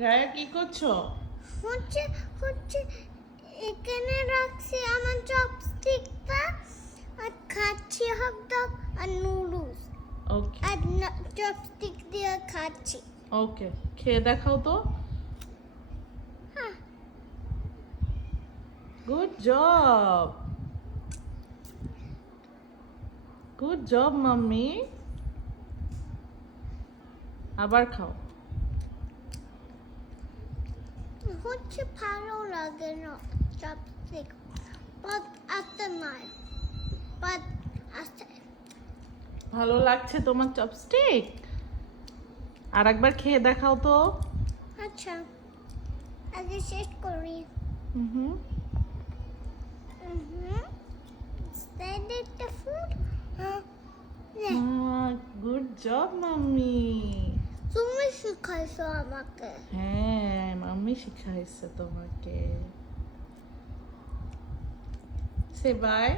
গায়া কি করছো? হচ্ছে হচ্ছে এখানে রাখছি আমার চপস্টিকটা আর খাচ্ছি হট ডগ আর নুডলস ওকে আর চপস্টিক দিয়ে খাচ্ছি। ওকে, খেয়ে দেখাও তো। হ্যাঁ, good job, good job mummy. আবার খাও। হচ্ছে ভালো লাগে না চপস্টিক, বাট আস্তে নয়, বাট আস্তে। ভালো লাগছে তোমার চপস্টিক? আর একবার খেয়ে দেখাও তো। আচ্ছা, আগে শেষ করি। হুম। That is the food. Good job mummy. তুমি শিখাইছো আমাকে। হ্যাঁ, মাম্মি শিখাইছে তোমাকে। সে বাই।